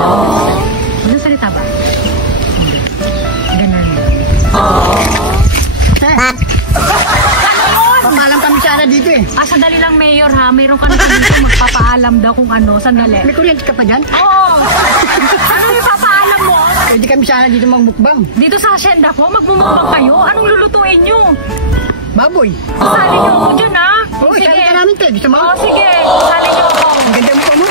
Ano salita ba? Ganun. Papalam kami sana dito eh. Sandali lang, Mayor, ha? Mayroon ka na dito magpapaalam daw kung ano. Sandali. May kuryente ka pa dyan? Oo. Ano yung papaalam mo? Pwede kami sana dito magmukbang. Dito sa asyenda ko, magmumukbang kayo? Anong lulutuin nyo? Baboy. Sali nyo ako dyan, ha? Oo, Sige. sali ka namin te. Gusto mo? Oo, sige. Sali nyo ako. Ang ganda mo pa mo.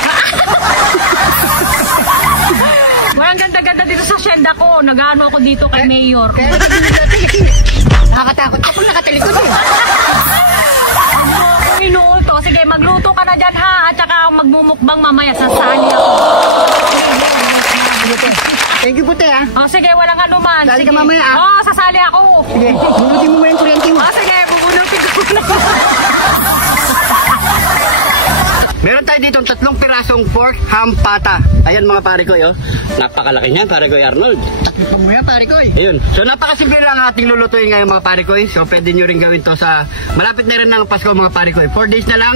Walang ganda-ganda dito sa asyenda ko. Nag-ano ako dito kay Mayor. Kaya nakatulog natin kasi nakakatakot ako nakatalikod eh. Minuto. Sige, magluto ka na dyan, ha? At saka magmumukbang mamaya. Sasali ako. Thank you po te ha. Sige, walang anuman. Sali ka Sige. mamaya, ha? Sasali ako. Sige, bunutin mo mo yung kuryente mo. Sige, bubunutin ko na. Meron tayo dito 3 pirasong pork ham pata. Ayan mga pare ko, yo. Napakalaki niyan, pare ko Arnold. Takbo mo yan pare ko eh. Ayun. So napakasimple lang ating lulutuin ngayon mga pare ko. So pwede nyo rin gawin to sa malapit na rin ng Pasko mga pare ko. 4 days na lang.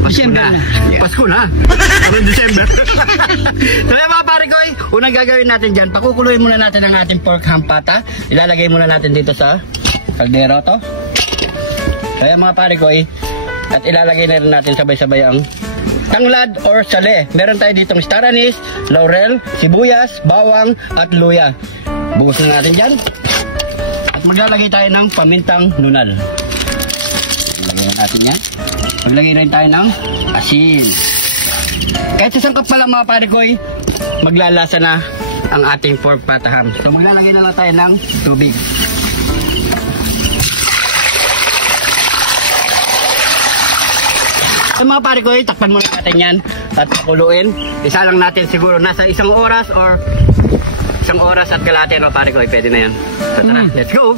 Pasko December na. na. Pasko na. Hanggang December. So yan mga pare ko, unang gagawin natin dyan, pakukuluin muna natin ang ating pork ham pata. Ilalagay muna natin dito sa kaldero to. So yan mga pare ko, at ilalagay na rin natin sabay-sabay ang tanglad or sale. Meron tayo ditong star anise, laurel, sibuyas, bawang at luya. Buhos na natin dyan. At maglalagay tayo ng pamintang nunal. Lagay na natin yan. Maglagay na rin tayo ng asin. Kahit sa sangkap pa lang mga pare ko, maglalasa na ang ating pork pataham. So maglalagay na lang tayo ng tubig. So mga pare ko, takpan muna natin yan at pakuluin. Isa lang natin siguro nasa 1 oras or 1 oras at kalahati mga pare ko, pwede na yan. So tara, let's go!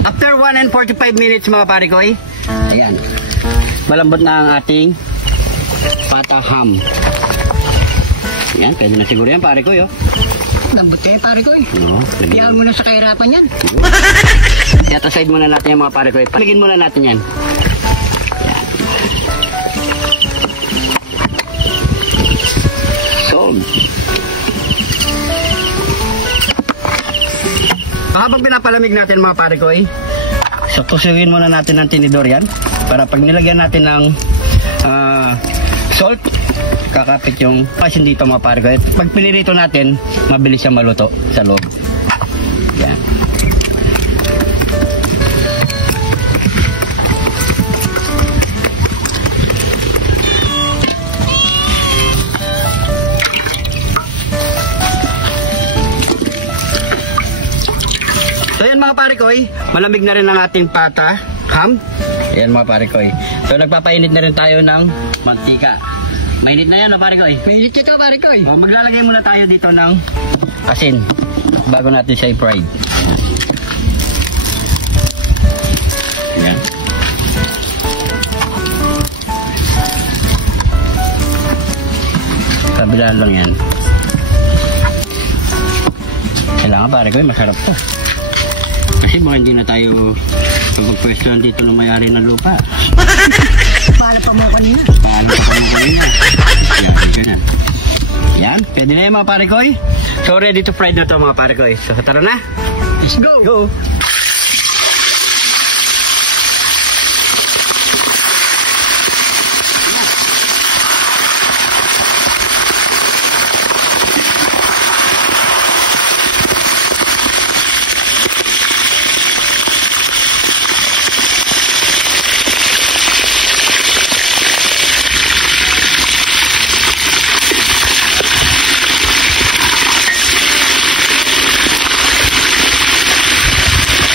After 1 and 45 minutes mga pare ko, ayan, malambot na ang ating pata ham. Ayan, pwede na siguro yan pare ko, yo. Lambot kayo pare ko eh. No, Iyawan mo na sa kahirapan yan. set aside muna natin yung mga pare ko. Paligin muna natin yan. Ayan. So, habang pinapalamig natin mga pare ko, so kusugin muna natin ng tinidor yan para pag nilagyan natin ng salt, kakapit yung asin dito mga pare ko. Pag pinirito natin, mabilis siya maluto sa loob. Yan. So yan mga pare ko, malamig na rin ang ating pata ham. Yan mga pare ko. So nagpapainit na rin tayo ng mantika. Mainit na yan pare ko. Mainit ito pare ko eh. Maglalagay muna tayo dito ng asin bago natin siya i-fry. Yan. Kabilaan lang yan. Kailangan pare ko, masarap to. Kasi mga hindi na tayo pagpwestuhan dito ng may-ari ng lupa. Paala pa mo kanina. Paano pa kami kanina? Yan, ganyan. Yan, pwede na yan mga pare ko. So ready to fry na to mga pare ko. So tara na. Let's go. Go!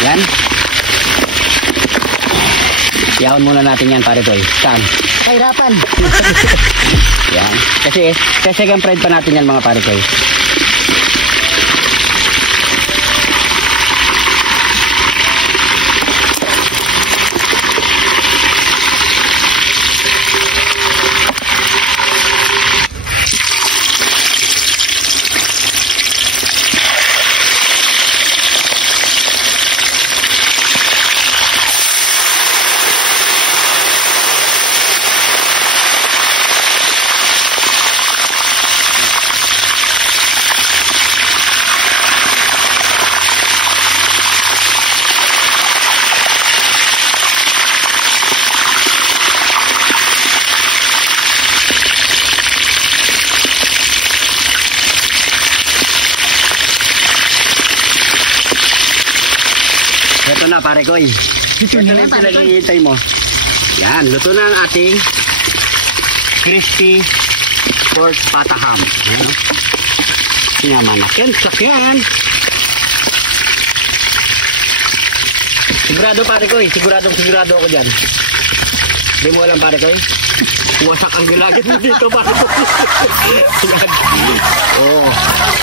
Yan. Iyawan muna natin yan pare ko. Saan? Kahirapan. Yan. Kasi second fried pa natin yan mga pare ko. pare ko eh. Ito na yung pinag-iintay mo. Yan, luto na ang ating crispy pork pata ham. Ayan, sinama na kensak yan. Sigurado pare ko eh, sigurado ako dyan. Hindi mo alam pare ko eh. Wasak ang gilagit mo dito pare ko. Oh.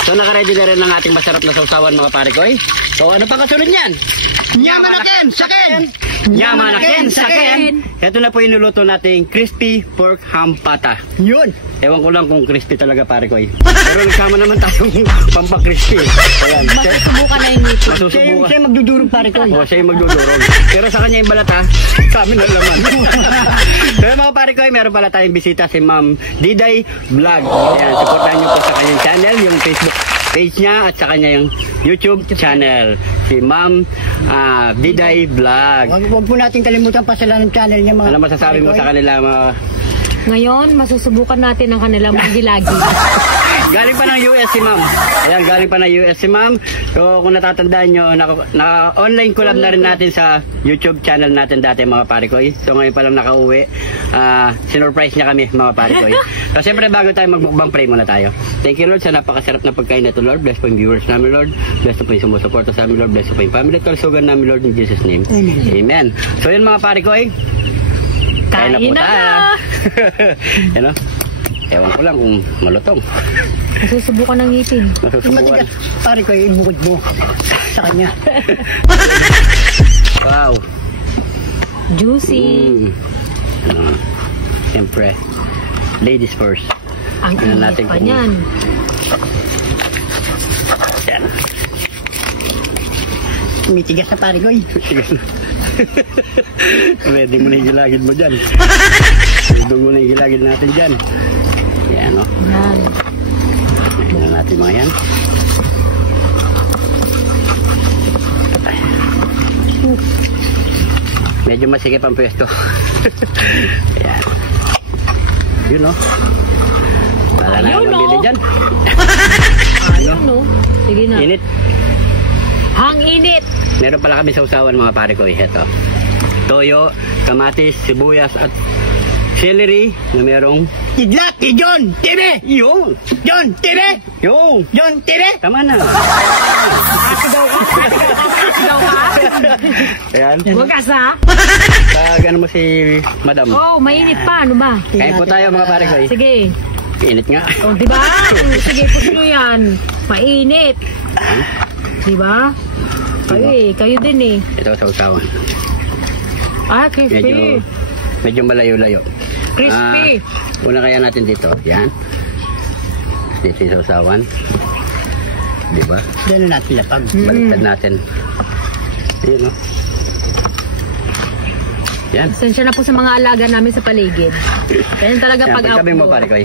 So naka-ready na rin ang ating masarap na sausawan mga pare ko eh. So ano pa kasunod niyan? Nyamanaken, saken! Nyamanaken, saken! Ito na po inuluto nating crispy pork ham pata. Yun! Ewan ko lang kung crispy talaga pare ko eh. Pero nagsama naman tayong pampakrispy. Ayan. Masusubukan na yung ngipin. Masusubukan. Siya magdudurog pare ko. Oo, siya yung magdudurog. Pero sa kanya yung balat ha, sa amin ang laman. Pero mga pare ko, meron pala tayong bisita si Ma'am Diday Vlog. Ayan, supportan niyo po sa kanyang channel, yung Facebook page niya at sa kanya yung YouTube channel. Si Ma'am Diday Vlog. Huwag po natin kalimutan pasalan ng channel niya mga. Ano masasabi mo sa kanila mga... Ngayon, masusubukan natin ang kanilang magilagi. Galing pa ng US si Ma'am. Ayan, galing pa ng US si Ma'am. So, kung natatandaan nyo, online collab na rin natin sa YouTube channel natin dati mga pare ko. So, ngayon pa lang nakauwi. Sinurprise niya kami mga pare ko. So, siyempre bago tayo magmukbang, pray muna tayo. Thank you Lord sa napakasarap na pagkain na ito Lord. Bless po yung viewers namin Lord. Bless po yung sumusuporta sa amin Lord. Bless po yung family at kalusugan namin Lord in Jesus name. Amen. So, yun mga pare ko kain na po tayo. Yan o. Ewan ko lang kung malutong. Masusubukan ng ngipin. Yung matigas pare ko yung bukod mo sa kanya. Wow. Juicy. Siyempre, ladies first. Ang Tingnan init natin pa kung- niyan. Yan. Mitigas na pare ko. Sige na. Pwede mo na higilagid mo dyan. Pwede mo na higilagid natin dyan. Yan o. Yan. Tingnan natin mga yan. Medyo masikip ang pwesto. Yan. Yun o. Para na Ayun, mabili oh. dyan. Ayun no. Sige na. Init. Hang init. Meron pala kami sa usawan mga pare ko. Ito. Toyo, kamatis, sibuyas at celery na merong Kidlat ni John TV! yung. John TV! Yung. John TV! Tama na. Daw ka? Ayan. Wagas ha? Gano mo si madam. Oh, mainit pa. Ano ba? Kain po tayo mga pare ko. Sige. Init nga. Oh, di ba? Sige, push nyo yan. Mainit. Di ba? Kayo din eh. Ito sa usawan. Ah, crispy. Medyo malayo-layo. Crispy. Una kaya natin dito. Yan. Dito yung sa usawan. Diba? Diyan na natin lapag. Baliktad natin. Yun o. Yan. Sensya na po sa mga alaga namin sa paligid. Kaya talaga Yan, pag pagsabi mo pare ko.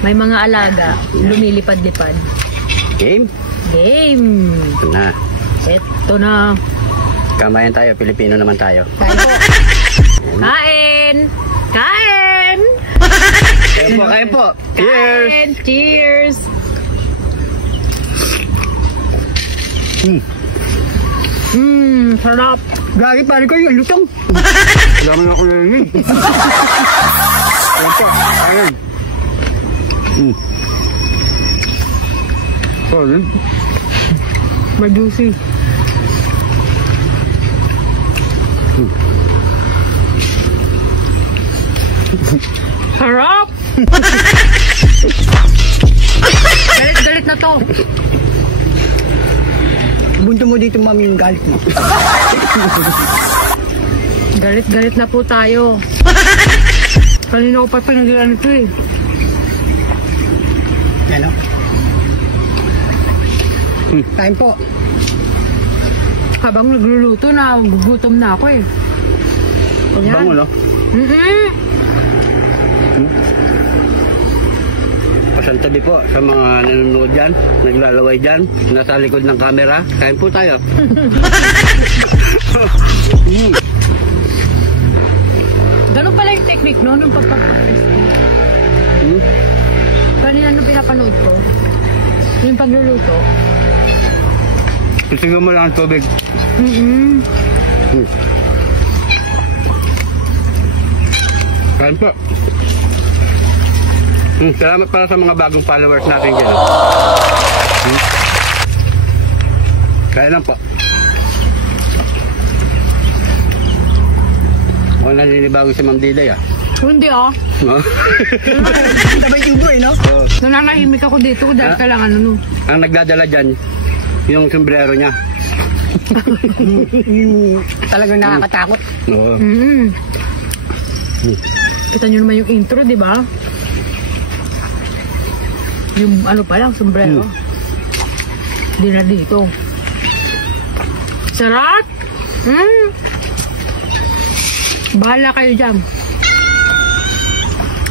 may mga alaga, lumilipad-lipad. Game. Game. Ito na. Ito na. Kamayan tayo. Pilipino naman tayo. Kain! Kain! Kain po, kain po. Cheers! Kain! Cheers! Sarap. Gagi pare ko yung lutong. Wala mo na ako narinig. Ayan po. Ayan. Ayan. May juicy. Sarap! Galit-galit na to. Bunto mo dito mami yung galit mo. Galit-galit na po tayo. Kanina ko pa pinagilan ito eh. Ano? Kain po. Habang nagluluto na, gugutom na ako eh. Bango, no? Pasantabi po sa mga nanonood dyan, naglalaway dyan, nasa likod ng camera. Kain po tayo. Ganun pala yung technique no, nung pagpapapresto. Kanina nung pinapanood ko, yung pagluluto. Tingnan mo lang ang tubig. Kain po. Salamat pala sa mga bagong followers natin dyan. Kaya lang po. O naninibago si Ma'am Diday ah. Hindi oh. No? Sabay tubo eh, no? Oo. Nananahimik ako dito dahil kailangan ano. Ang nagdadala dyan, yung sombrero niya. Talagang nakakatakot. Oo. Kita nyo naman yung intro, di ba? Yung ano pa lang, sombrero. Di na dito. Sarap! Bahala kayo dyan.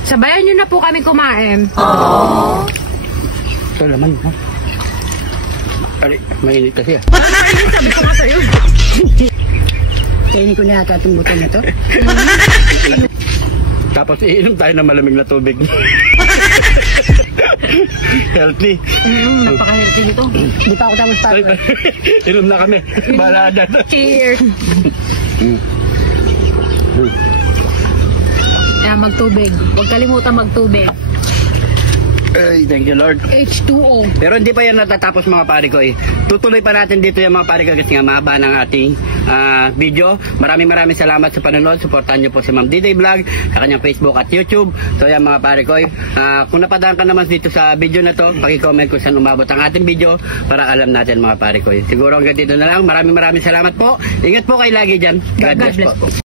Sabayan nyo na po kami kumain. Ito naman, ha? Ari, mainit kasi ah. Sabi ko nga sa'yo. Kainin ko na yata itong buto na to. Tapos iinom tayo ng malamig na tubig. Healthy. Napaka-healthy nito. Di pa ako tapos pa. Inom na kami. Bahala na. Cheers! Magtubig. Huwag kalimutan magtubig. Ay, thank you Lord. H2O. Pero hindi pa yan natatapos mga pare ko eh. Tutuloy pa natin dito yung mga pare ko kasi nga mahaba ng ating video. Maraming salamat sa panonood. Supportan nyo po si Ma'am Diday Vlog sa kanyang Facebook at YouTube. So yan mga pare ko kung napadaan ka naman dito sa video na to, paki-comment kung saan umabot ang ating video para alam natin mga pare ko. Siguro hanggang dito na lang. Maraming salamat po. Ingat po kayo lagi dyan. God bless po.